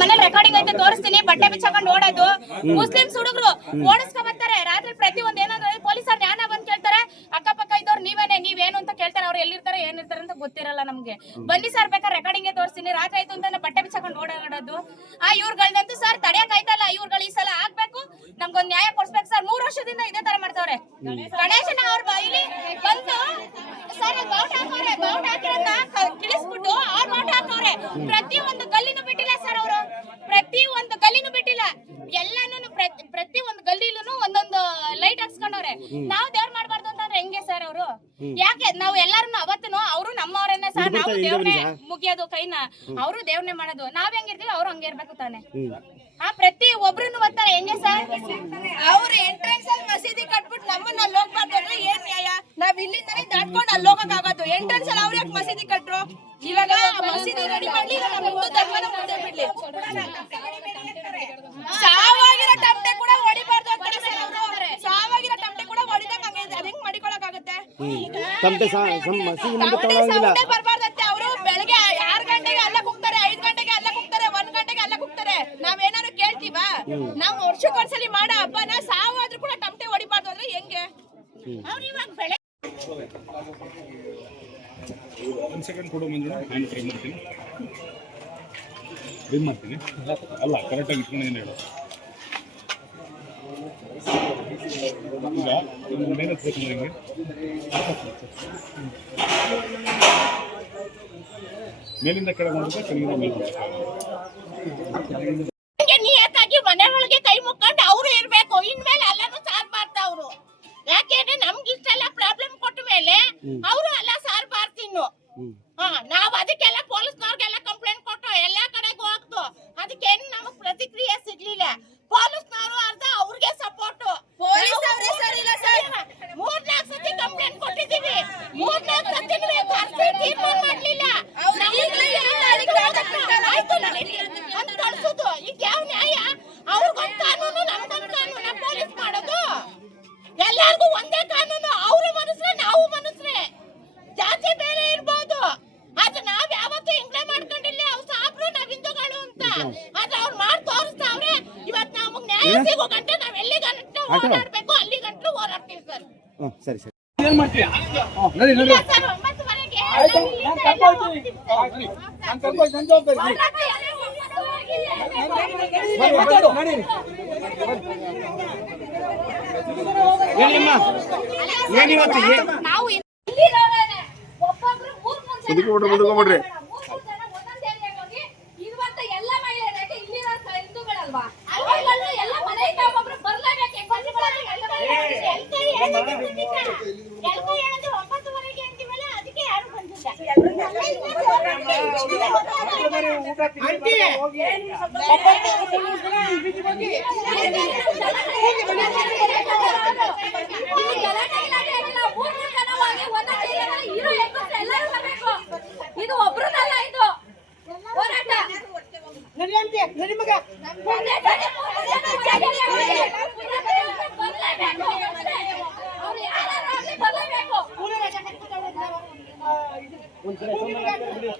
ಮನೇಲಿ ರೆಕಾರ್ಡಿಂಗ್ ಐತೆ ತೋರಿಸ್ತೀನಿ. ಬಟ್ಟೆ ಬಿಚ್ಚಾಕೊಂಡು ಓಡೋದು. ಮುಸ್ಲಿಮ್ಸ್ ಹುಡುಗರು ಓಡಿಸ್ಕೊಂಡ್ ಬರ್ತಾರೆ. ರಾತ್ರಿ ಪ್ರತಿ ಒಂದ್ ಏನಾದ್ರು ಪೊಲೀಸರು ಜ್ಞಾನ ಬಂದ್ ಕೇಳ್ತಾರೆ. ಅಕ್ಕಪಕ್ಕ ಇದ್ದವ್ರು ನೀವೇನೆ ನೀವೇನು ಅಂತ ಕೇಳ್ತಾರೆ. ಅವ್ರು ಎಲ್ಲಿರ್ತಾರೆ ಏನಿರ್ತಾರೆ ಅಂತ ಗೊತ್ತಿರಲ್ಲ ನಮ್ಗೆ. ಬನ್ನಿ ಸರ್ ಬೇಕಾದ್ರೆ ರೆಕಾರ್ಡಿಂಗ್ ತೋರಿಸ್ತೀನಿ. ರಾತ್ರಿ ಆಯ್ತು ಅಂತ ಬಟ್ಟೆ ಬಿಚ್ಚಾಕೊಂಡು ಓಡಾಡೋದು. ಆ ಇವ್ರುಗಳನ್ನಂತೂ ಸರ್ ತಡೆಯಕ್ ಆಯ್ತಲ್ಲ ಇವ್ರುಗಳು ಈ ಸಲ ಆಗ್ಬೇಕು. ನಮ್ಗೊಂದ್ ನ್ಯಾಯ ಕೊಡ್ಸ್ಬೇಕು ಸರ್. ಮೂರ್ ವರ್ಷದಿಂದ ಇದೇ ತರ ಮಾಡ್ತಾವ್ರೆ. ಗಣೇಶನ ಅವ್ರ ಇಲ್ಲಿ ಬಂದು ಸರ್ ಬೌಟ್ ಹಾಕೋರೆ ಬೌಟ್ ಹಾಕಿರೋದ್ನ ಕಿಳಿಸ್ಬಿಟ್ಟು ಅವ್ರ ಬೌಟ್ ಹಾಕೋರೆ ಪ್ರತಿ ಒಂದು ಗಲ್ಲಿನೂ ಬಿಟ್ಟಿಲ್ಲ ಸರ್ ಅವರು ಪ್ರತಿ ಒಂದು ಗಲ್ಲಿನೂ ಬಿಟ್ಟಿಲ್ಲ ಎಲ್ಲಾನು ಪ್ರತಿ ಒಂದು ಗಲ್ಲಿಲೂ ಒಂದೊಂದು ಲೈಟ್ ಹಾಕ್ಸ್ಕೊಂಡವ್ರೆ ನಾವು ದೇವ್ರ ಮಾಡ್ಬಾರ್ದು ಅಂತಂದ್ರೆ ಹೆಂಗೆ ಸರ್ ಅವರು? ಯಾಕೆ ನಾವು ಎಲ್ಲಾರನ್ನ ಅವತ್ತು ಅವರು ನಮ್ಮವರನ್ನ ಸರ್ ನಾವು ದೇವ್ರನ್ನೇ ಮುಗಿಯೋದು ಕೈನ ಅವರು ದೇವ್ರನ್ನೇ ಮಾಡೋದು. ನಾವ್ ಹೆಂಗಿರ್ತೀವಿ ಅವ್ರು ಹಂಗೆ ಇರ್ಬೇಕು ತಾನೆ. ಆ ಪ್ರತಿ ಒಬ್ರು ಬರ್ತಾರೆ ಹೆಂಗೆ ಸರ್? ಅವ್ರು ಎಂಟ್ರೆನ್ಸ್ ಅಲ್ಲಿ ಮಸೀದಿ ಕಟ್ಬಿಟ್ಟು ನಮ್ಮನ್ನ ಅಲ್ಲಿ ಹೋಗ್ಬಾರ್ದು ಅಂದ್ರೆ ಏನ್ ನ್ಯಾಯ? ನಾವ್ ಇಲ್ಲಿಂದನೇ ದಾಟ್ಕೊಂಡು ಅಲ್ಲಿ ಹೋಗಕ್ ಆಗೋದು. ಎಂಟ್ರೆನ್ಸ್ ಅಲ್ಲಿ ಅವ್ರ ಯಾಕೆ ಮಸೀದಿ ಕಟ್ರು? ಇವಾಗ ಮಸೀದಿ ರೆಡಿ ಮಾಡ್ಲಿ ನಮ್ಮ ಹಿಂದೂ ಧರ್ಮನ ಮುಂದೆ ಬಿಡ್ಲಿ ಸಾವಾಗಿರೋ ಟಮಟೆ ಕೂಡ ಹೊಡಿಬಾರ್ದು ಅಂತಾರೆ ಸರ್ ಅವ್ರು. ಸಾವಾಗಿರೋ ಟಮಟೆ ಕೂಡ ಹೊಡಿದಂಗ್ ಹಂಗೆ ಅದ್ ಹೆಂಗ್ ಮಾಡಿಕೊಳಕ್ ಆಗುತ್ತೆ ತಮಟೆ ಮುಂದೆ ತಗೊಳ್ಳಂಗಿಲ್ಲ ಬರ್ಬಾರ್ದಂತೆ ಅವರು. ಬೆಳಗ್ಗೆ ಆರು ಗಂಟೆಗೆ ಅಲ್ಲ ಕೂಗ್ತಾರೆ ಐದು ಗಂಟೆಗೆ ಅಲ್ಲ ಕೂಗ್ತಾರೆ ಒಂದ್ ಗಂಟೆಗೆ ಅಲ್ಲ ಕೂಗ್ತಾರೆ. ನಾವೇನಾದ್ರು ನಾವು ವರ್ಷಕ್ಕೆ ಮಾಡೋ ಹಬ್ಬನ ಸಾವಾದ್ರೂ ಕೂಡ ಟಮಟೆ ಹೊಡಿಬಾರ್ದು ಅಂದ್ರೆ ಹೆಂಗೆ? ಅವ್ರು ಇವಾಗ ಬೆಳೆ ಒಂದು ಸೆಕೆಂಡ್ ಕೊಡು ಮಂಜುಳ. ನಾನು ಟ್ರೈ ಮಾಡ್ತೀನಿ. ಟ್ರೈ ಮಾಡ್ತೀನಿ. ಅಲ್ಲ ಕರೆಕ್ಟಾಗಿ ಇಟ್ಕೊಂಡಿದ್ದೀನಿ ಹೇಳು. ಈಗ ಮೇಲೆ ಹಿಂಗೆ ಮೇಲಿಂದ ಕೆಳಗೆ ಮಾಡಿದ್ರೆ ಕೆಳಗಿಂದ ಮೇಲೆ ಮಾಡ್ಬೇಕು. ನಿಯತ್ತಾಗಿ ಮನೆ ಒಳಗೆ ಕೈ ಮುಕ್ಕೊಂಡು ಅವರು ಇರ್ಬೇಕು. ಇನ್ಮೇಲೆ ಎಲ್ಲಾನು ಸಾರ್ಬಾರ್ದು ಅವರು ಯಾಕೆಂದ್ರೆ ನಮ್ಗೆ ಇಷ್ಟೆಲ್ಲ ಪ್ರಾಬ್ಲಮ್ ಕೊಟ್ಟ ಮೇಲೆ ಅವರು ಎಲ್ಲ ಸಾರ್ಬಾರ್ದು ಇನ್ನು ಹಾ ನಾವ್ ಅದಕ್ಕೆಲ್ಲ ಅಂತ ಆದ್ರೆ ಅವ್ರು ಮಾಡಿ ತೋರಿಸ್ತಾವ್ರೆ. ಇವತ್ ನಮಗ್ ನ್ಯಾಯ ಸಿಗೋ ಗಂಟ ನಾವ್ ಎಲ್ಲಿ ಗಂಟ ಓಡಾಡ್ಬೇಕು ಅಲ್ಲಿ ಗಂಟ ಹೋರಾಡ್ತೀವಿ ಸರ್. ಹ್ಞೂ ಸರಿ ಸರಿ. ನಾವು ಹೇಳಿಮ್ಮ. ಏನಿವತ್ತು? ನಾವು. ಒಬ್ಬೊಬ್ರು ಮಹಿಳೆಯರಿಗೆ ಎಲ್ಕ ಹೇಳಿದ್ದು ಬಂದಿಲ್ಲ. ಎಲ್ಕ ಹೇಳಿದ್ದು ಒಂಬತ್ತುವರೆಗೆ ಅಂತೀವಲ್ಲ, ಅದಕ್ಕೆ ಯಾರು ಬಂದಿಲ್ಲ. ಒಂದೇ ಸರಿ